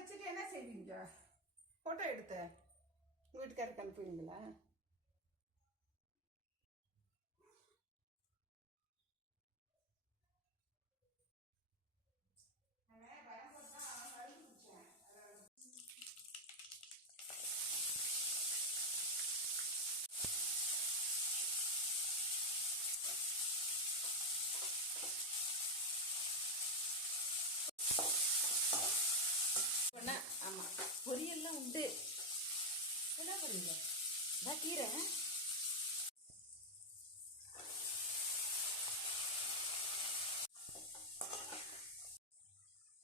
வச்சுட்டு என்ன செய்வீங்க? ஃபோட்டோ எடுத்து உங்கள் வீட்டுக்காரருக்கு அனுப்புவீங்களா? ஆமாம், பொரியல்லாம் உண்டு. என்ன பொரியல? அதான் கீரை.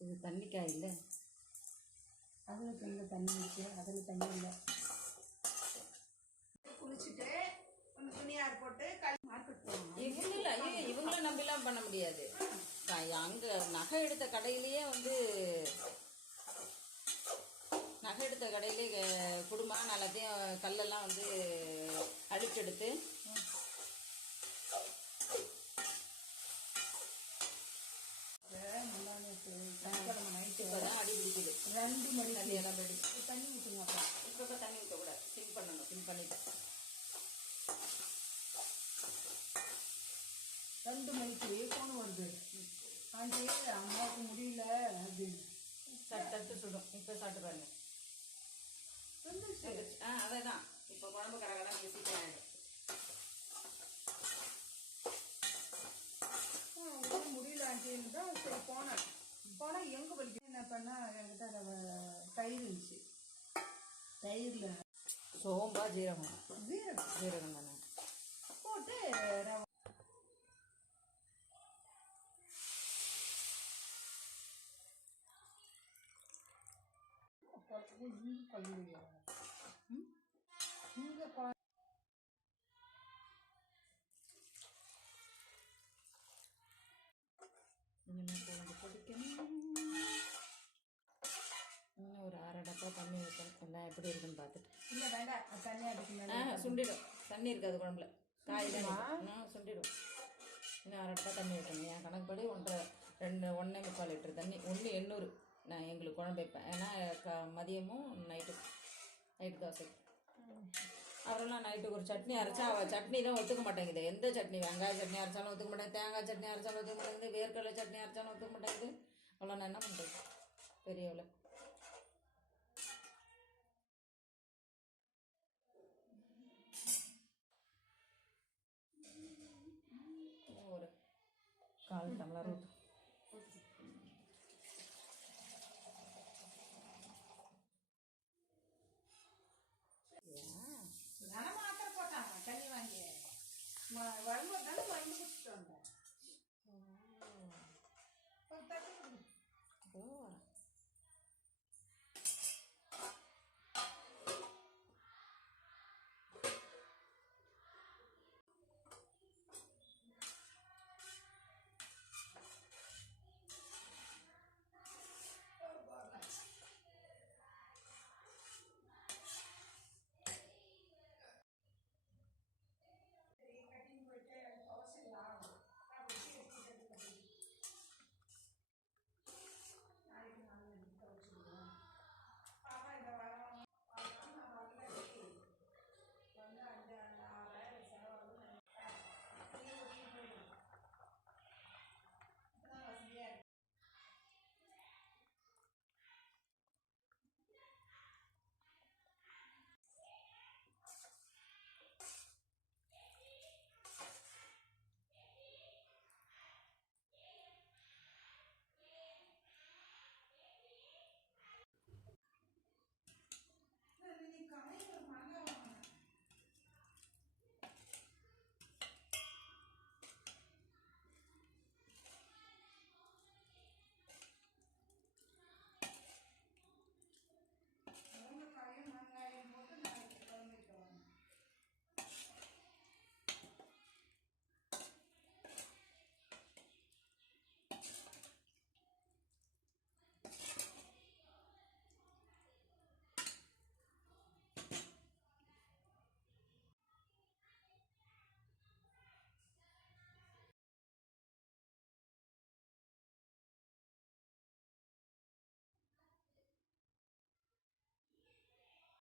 இது தண்ணிக்காய் இல்லை, அதில் கொஞ்சம் தண்ணி இருக்கு, அதில் தண்ணி இல்லை. குளிச்சுட்டு கொஞ்சம் துணியார் போட்டு மார்க்கெட் போகணும். இல்லை ஐயோ, இவங்களும் நம்பிலாம் பண்ண முடியாது. அங்கே நகை எடுத்த கடையிலேயே நகை எடுத்த கடையிலே குடும்பம் எல்லாத்தையும் கல்லெல்லாம் அடிச்செடுத்து நைட்டு அடி பிடிக்குது. 2 மணி எல்லாம் தண்ணி ஊற்றுங்க. இப்போ தண்ணி ஊற்றக்கூடாது, சிம் பண்ணணும். சிம் பண்ணிட்டு 2 மணிக்கு ஃபோன் வருது. ஆண்டி அம்மாவுக்கு முடியல அப்படின்னு. தட்டு சுடும். இப்போ சாப்பிட்டு பாருங்க. அதே தான். இப்போ குழம்பு கரகரம் சீக்கிரம் ஆகிடும். முடியல ஆண்டின்னு தான் சரி போனால் எங்கே வலிக்கும். என்ன பண்ணால் என்கிட்ட தயிர் இருந்துச்சு. தயிரில் சோம்பா ஜீரகம் தானே போட்டு இன்னும் ஒரு 1/2 டப்பா தண்ணி ஊற்றணும். எல்லாம் எப்படி இருக்குன்னு பார்த்துட்டு. இல்லை வேண்டாம், தண்ணி அடிக்கணும். சுண்டிடும். தண்ணி இருக்காது குழம்புல. காய் தான் சுண்டிடும். இன்னும் 1/2 டப்பா தண்ணி ஊற்றணும். என் கணக்குப்படி 1.25 லிட்டர் தண்ணி. 1.800 நான் எங்களுக்கு குழம்பு வைப்பேன். ஏன்னா மதியமும் நைட்டு தோசை. அப்புறம்லாம் நைட்டுக்கு ஒரு சட்னி அரைச்சா அவள் சட்னி தான் ஒத்துக்க மாட்டேங்குது. எந்த சட்னி, வெங்காய சட்னி அரைச்சாலும் ஒத்துக்க மாட்டேங்குது, தேங்காய் சட்னி அரைச்சாலும் ஒத்துக்க மாட்டேங்குது, வேர்க்கடலை சட்னி அரைச்சாலும் ஒத்துக்க மாட்டேங்குது. அவ்வளோ நான் என்ன பண்ணுறது பெரியவளை. ஒரு 1/4 டம்ளர் ஊற்று. போட்டாங்க தண்ணி வாங்கி வரும்போது தானே